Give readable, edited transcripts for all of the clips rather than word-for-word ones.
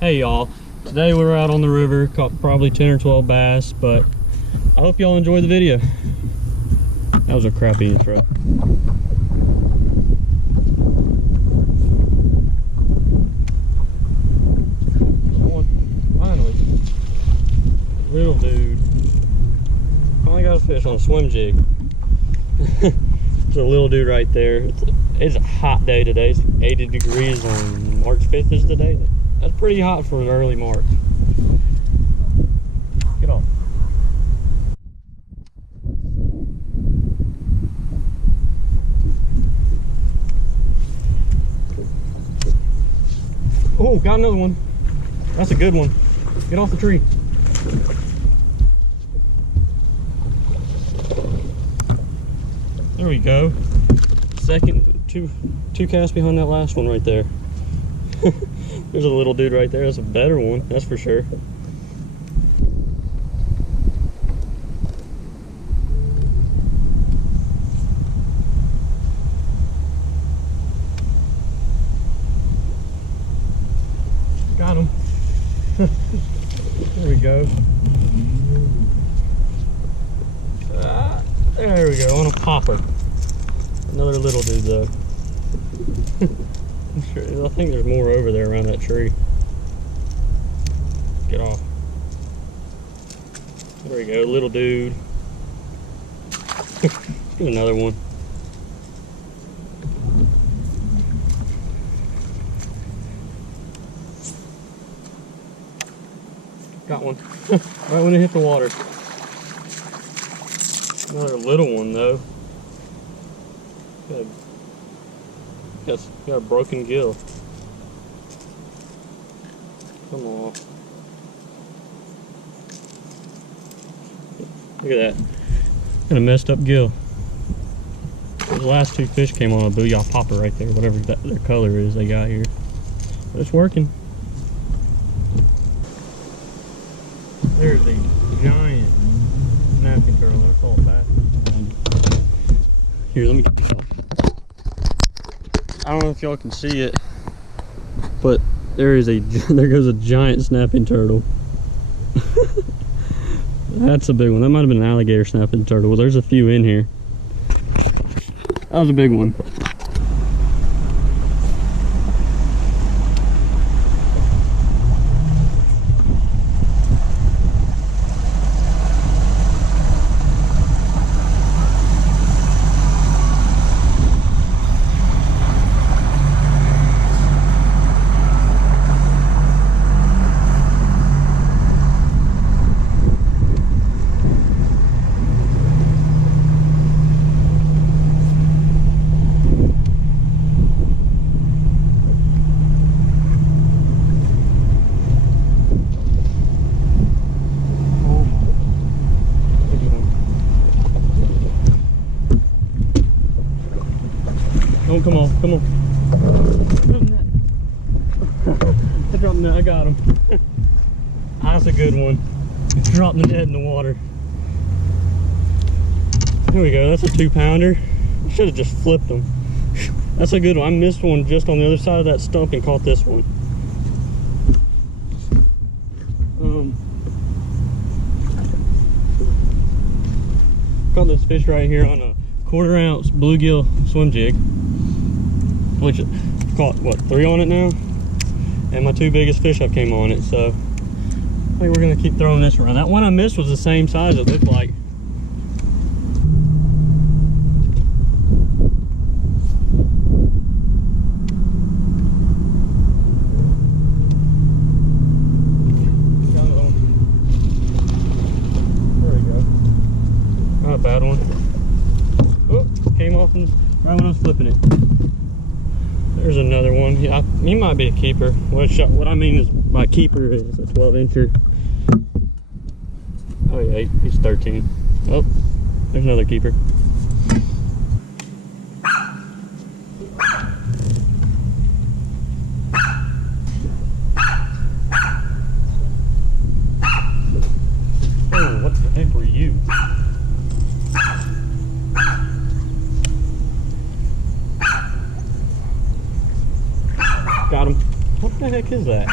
Hey y'all, today we're out on the river, caught probably 10 or 12 bass, but I hope y'all enjoy the video. That was a crappy intro. Finally, little dude. Finally got a fish on a swim jig. There's a little dude right there. It's a hot day today. It's 80 degrees on March 5th is the day. That's pretty hot for early March. Get off. Oh, got another one. That's a good one. Get off the tree. There we go. Second, two casts behind that last one right there. There's a little dude right there. That's a better one, that's for sure. Got him. There we go. There we go, on a popper. Another little dude though. I think there's more over there around that tree. Get off. There we go, little dude. Get another one. Got one. Right when it hit the water. Another little one though. Got a broken gill. Come on. Look at that. Got a messed up gill. The last two fish came on a booyah popper right there, whatever their color is they got here. But it's working. There's a giant snapping turtle. They're called bass. Here, let me get this off. I don't know if y'all can see it, but there goes a giant snapping turtle. That's a big one. That might have been an alligator snapping turtle. Well, there's a few in here. That was a big one. Oh, come on, come on. I dropped the net, I got him. That's a good one. Dropped the net in the water. There we go, that's a 2-pounder. I should have just flipped them. That's a good one. I missed one just on the other side of that stump and caught this one. Caught this fish right here on a 1/4 ounce bluegill swim jig, which I've caught what, 3 on it now, and my 2 biggest fish I've came on it. So I think we're gonna keep throwing this around. That one I missed was the same size it looked like. There we go. Not a bad one. Oh, came off right when I was flipping it. There's another one. He might be a keeper. What I mean is my keeper is a 12-incher. Oh yeah, he's 13. Oh, there's another keeper. Oh, what the heck were you? Got him. What the heck is that?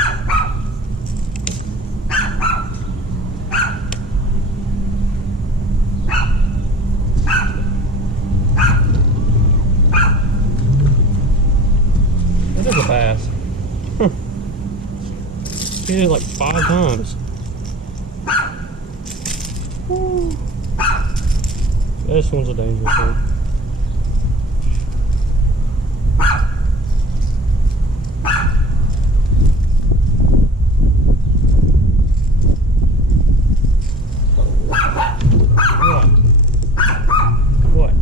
Huh. Hit it like 5 times. Woo. This one's a dangerous one. What?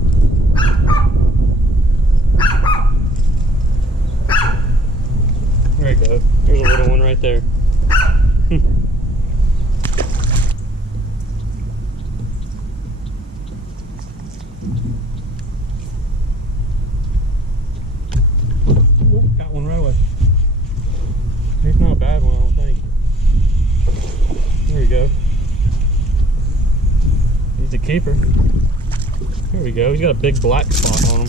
There you go. There's a little one right there. Ooh, got one right away. He's not a bad one, I don't think. There you go. He's a keeper. There we go. He's got a big black spot on him.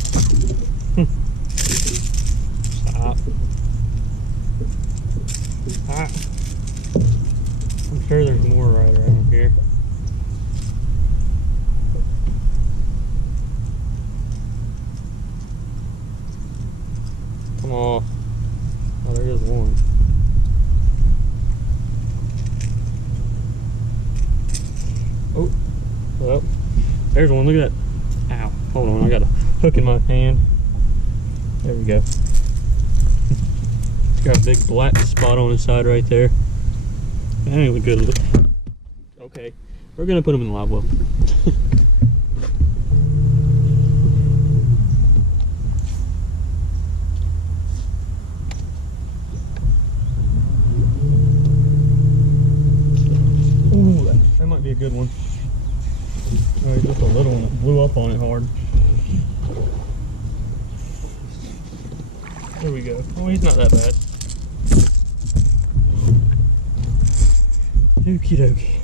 Stop. Ah. I'm sure there's more right around here. Come on. Oh, there is one. Oh, well, there's one. Look at that. Ow. Hold on. I got a hook in my hand. There we go. It's got a big black spot on his side right there. That ain't good. Okay. We're going to put him in the live well. Ooh, that might be a good one. Alright, just a little one that blew up on it hard. There we go. Oh, he's not that bad. Okie dokie.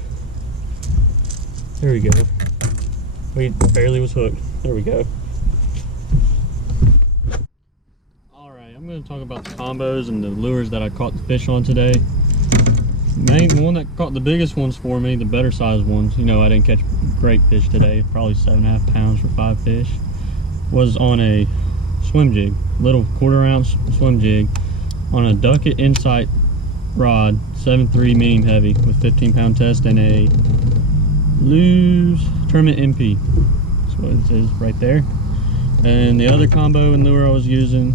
There we go. We barely was hooked. There we go. Alright, I'm going to talk about the combos and the lures that I caught the fish on today. Main one that caught the biggest ones for me, the better sized ones, you know, I didn't catch great fish today, probably 7.5 pounds for 5 fish, was on a swim jig, little 1/4 ounce swim jig on a Duckett Insight rod, 7.3 medium heavy with 15-pound test and a Lew's Tournament MP. That's what it says right there. And the other combo and lure I was using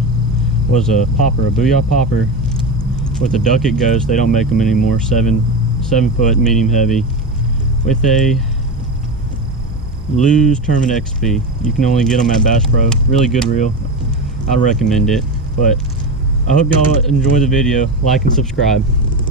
was a popper, a Booyah popper with a Duckett Ghost. They don't make them anymore. 7 foot medium heavy with a Lew's Tournament XP. You can only get them at Bass Pro. Really good reel. I recommend it. But I hope y'all enjoy the video. Like and subscribe.